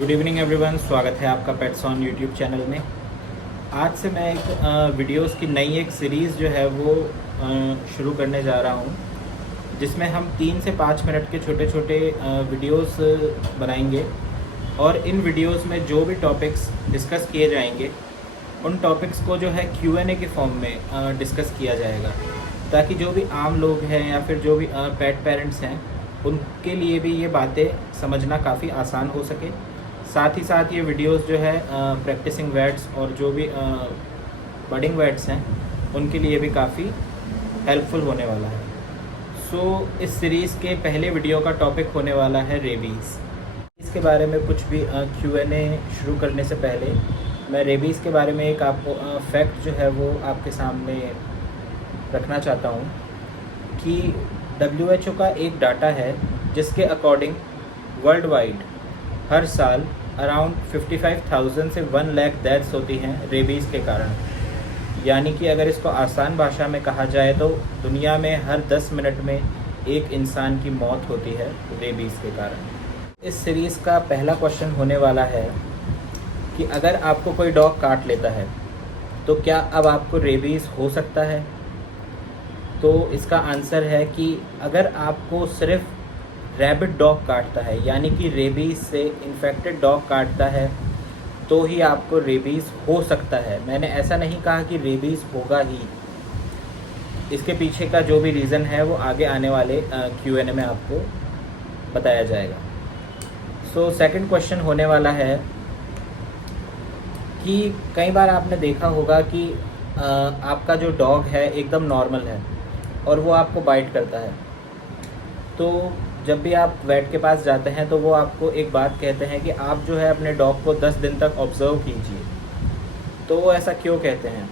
Good evening everyone, स्वागत है आपका पेट्स ऑन यूट्यूब चैनल में। आज से मैं एक वीडियोस की नई एक सीरीज़ जो है वो शुरू करने जा रहा हूँ, जिसमें हम 3 से 5 मिनट के छोटे छोटे वीडियोस बनाएंगे और इन वीडियोस में जो भी टॉपिक्स डिस्कस किए जाएंगे उन टॉपिक्स को जो है Q&A के फॉर्म में डिस्कस किया जाएगा, ताकि जो भी आम लोग हैं या फिर जो भी पेट पेरेंट्स हैं उनके लिए भी ये बातें समझना काफ़ी आसान हो सके। साथ ही साथ ये वीडियोस जो है प्रैक्टिसिंग वर्ड्स और जो भी बडिंग वर्ड्स हैं उनके लिए भी काफ़ी हेल्पफुल होने वाला है। इस सीरीज़ के पहले वीडियो का टॉपिक होने वाला है रेबीज़। इसके बारे में कुछ भी Q&A शुरू करने से पहले मैं रेबीज़ के बारे में एक आपको फैक्ट जो है वो आपके सामने रखना चाहता हूँ कि WHO का एक डाटा है जिसके अकॉर्डिंग वर्ल्ड वाइड हर साल अराउंड 55,000 से 1 लाख डेथ्स होती हैं रेबीज़ के कारण। यानी कि अगर इसको आसान भाषा में कहा जाए तो दुनिया में हर 10 मिनट में एक इंसान की मौत होती है रेबीज़ के कारण। इस सीरीज़ का पहला क्वेश्चन होने वाला है कि अगर आपको कोई डॉग काट लेता है तो क्या अब आपको रेबीज़ हो सकता है? तो इसका आंसर है कि अगर आपको सिर्फ रैबिट डॉग काटता है, यानी कि रेबीज़ से इन्फेक्टेड डॉग काटता है, तो ही आपको रेबीज़ हो सकता है। मैंने ऐसा नहीं कहा कि रेबीज़ होगा ही। इसके पीछे का जो भी रीज़न है वो आगे आने वाले Q&A में आपको बताया जाएगा। सेकंड क्वेश्चन होने वाला है कि कई बार आपने देखा होगा कि आपका जो डॉग है एकदम नॉर्मल है और वो आपको बाइट करता है। तो जब भी आप वेट के पास जाते हैं तो वो आपको एक बात कहते हैं कि आप जो है अपने डॉग को 10 दिन तक ऑब्ज़र्व कीजिए। तो वो ऐसा क्यों कहते हैं?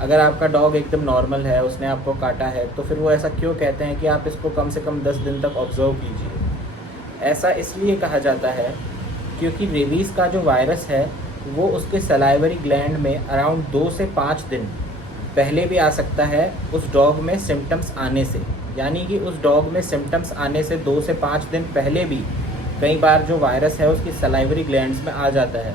अगर आपका डॉग एकदम नॉर्मल है, उसने आपको काटा है, तो फिर वो ऐसा क्यों कहते हैं कि आप इसको कम से कम 10 दिन तक ऑब्ज़र्व कीजिए? ऐसा इसलिए कहा जाता है क्योंकि रेबीज़ का जो वायरस है वो उसके सलाइवरी ग्लैंड में अराउंड 2 से 5 दिन पहले भी आ सकता है उस डॉग में सिम्टम्स आने से। यानी कि उस डॉग में सिम्टम्स आने से 2 से 5 दिन पहले भी कई बार जो वायरस है उसकी सलाइवरी ग्लैंड्स में आ जाता है।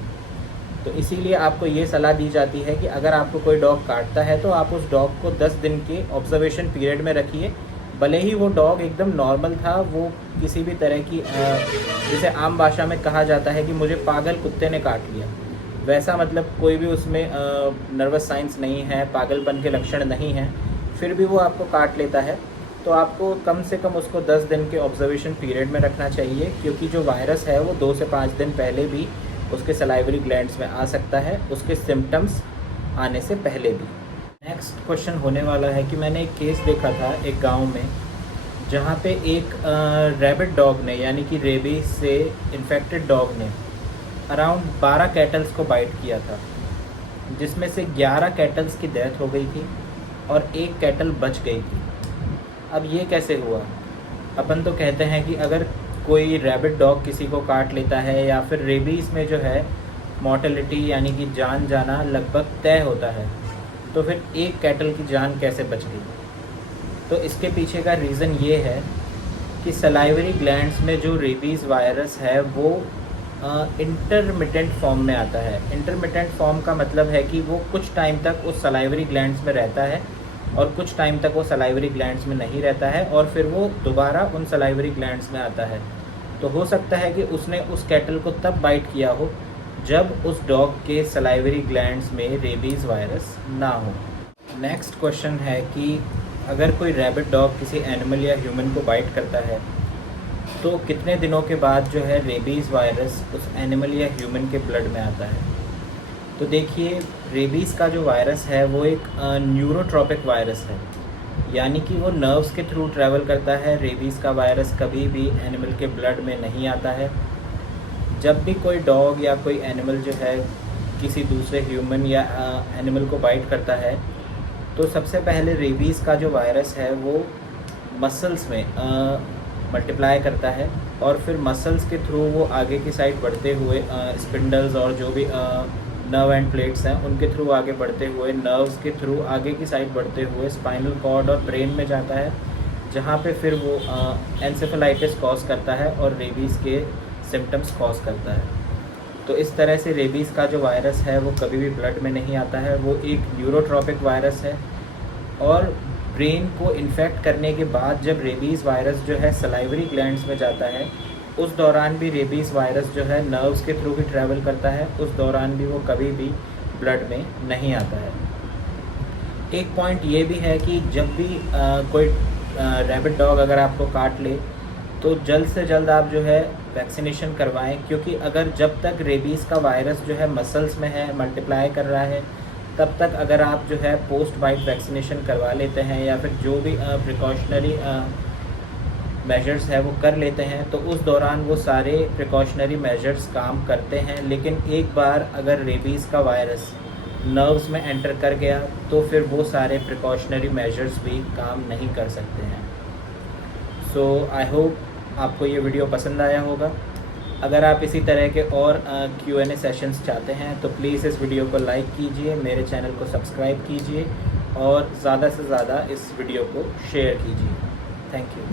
तो इसीलिए आपको ये सलाह दी जाती है कि अगर आपको कोई डॉग काटता है तो आप उस डॉग को 10 दिन के ऑब्जर्वेशन पीरियड में रखिए। भले ही वो डॉग एकदम नॉर्मल था, वो किसी भी तरह की जिसे आम भाषा में कहा जाता है कि मुझे पागल कुत्ते ने काट लिया, वैसा मतलब कोई भी उसमें नर्वस साइंस नहीं है, पागलपन के लक्षण नहीं हैं, फिर भी वो आपको काट लेता है, तो आपको कम से कम उसको 10 दिन के ऑब्जर्वेशन पीरियड में रखना चाहिए, क्योंकि जो वायरस है वो 2 से 5 दिन पहले भी उसके सलाइवरी ग्लैंड्स में आ सकता है, उसके सिम्टम्स आने से पहले भी। नेक्स्ट क्वेश्चन होने वाला है कि मैंने एक केस देखा था एक गांव में, जहां पे एक रैबिट डॉग ने, यानी कि रेबीज से इन्फेक्टेड डॉग ने अराउंड 12 कैटल्स को बाइट किया था, जिसमें से 11 कैटल्स की डेथ हो गई थी और एक कैटल बच गई थी। अब ये कैसे हुआ? अपन तो कहते हैं कि अगर कोई रैबिट डॉग किसी को काट लेता है या फिर रेबीज़ में जो है मॉर्टेलिटी यानी कि जान जाना लगभग तय होता है, तो फिर एक कैटल की जान कैसे बच गई? तो इसके पीछे का रीज़न ये है कि सलाइवरी ग्लैंड्स में जो रेबीज़ वायरस है वो इंटरमिटेंट फॉर्म में आता है। इंटरमिटेंट फॉर्म का मतलब है कि वो कुछ टाइम तक उस सलाइवरी ग्लैंड्स में रहता है और कुछ टाइम तक वो सलाइवरी ग्लैंड्स में नहीं रहता है और फिर वो दोबारा उन सलाइवरी ग्लैंड्स में आता है। तो हो सकता है कि उसने उस कैटल को तब बाइट किया हो जब उस डॉग के सलाइवरी ग्लैंड्स में रेबीज़ वायरस ना हो। नेक्स्ट क्वेश्चन है कि अगर कोई रैबिट डॉग किसी एनिमल या ह्यूमन को बाइट करता है तो कितने दिनों के बाद जो है रेबीज़ वायरस उस एनिमल या ह्यूमन के ब्लड में आता है? तो देखिए, रेबीज़ का जो वायरस है वो एक न्यूरोट्रॉपिक वायरस है, यानी कि वो नर्व्स के थ्रू ट्रैवल करता है। रेबीज़ का वायरस कभी भी एनिमल के ब्लड में नहीं आता है। जब भी कोई डॉग या कोई एनिमल जो है किसी दूसरे ह्यूमन या एनिमल को बाइट करता है तो सबसे पहले रेबीज़ का जो वायरस है वो मसल्स में मल्टीप्लाई करता है और फिर मसल्स के थ्रू वो आगे की साइड बढ़ते हुए स्पिंडल्स और जो भी नर्व एंड प्लेट्स हैं उनके थ्रू आगे बढ़ते हुए, नर्व्स के थ्रू आगे की साइड बढ़ते हुए स्पाइनल कॉर्ड और ब्रेन में जाता है, जहाँ पे फिर वो एंसेफेलाइटिस कॉज करता है और रेबीज़ के सिम्टम्स कॉज करता है। तो इस तरह से रेबीज़ का जो वायरस है वो कभी भी ब्लड में नहीं आता है। वो एक न्यूरोट्रॉपिक वायरस है और ब्रेन को इन्फेक्ट करने के बाद जब रेबीज़ वायरस जो है सलाइवरी ग्लैंड्स में जाता है, उस दौरान भी रेबीज़ वायरस जो है नर्व्स के थ्रू भी ट्रैवल करता है, उस दौरान भी वो कभी भी ब्लड में नहीं आता है। एक पॉइंट ये भी है कि जब भी कोई रैबिट डॉग अगर आपको काट ले तो जल्द से जल्द आप जो है वैक्सीनेशन करवाएं, क्योंकि अगर जब तक रेबीज़ का वायरस जो है मसल्स में है, मल्टीप्लाई कर रहा है, तब तक अगर आप जो है पोस्ट बाइट वैक्सीनेशन करवा लेते हैं या फिर जो भी प्रिकॉशनरी मेजर्स है वो कर लेते हैं, तो उस दौरान वो सारे प्रिकॉशनरी मेजर्स काम करते हैं। लेकिन एक बार अगर रेबीज़ का वायरस नर्व्स में एंटर कर गया तो फिर वो सारे प्रिकॉशनरी मेजर्स भी काम नहीं कर सकते हैं। सो आई होप आपको ये वीडियो पसंद आया होगा। अगर आप इसी तरह के और Q&A सेशंस चाहते हैं तो प्लीज़ इस वीडियो को लाइक कीजिए, मेरे चैनल को सब्सक्राइब कीजिए और ज़्यादा से ज़्यादा इस वीडियो को शेयर कीजिए। Thank you.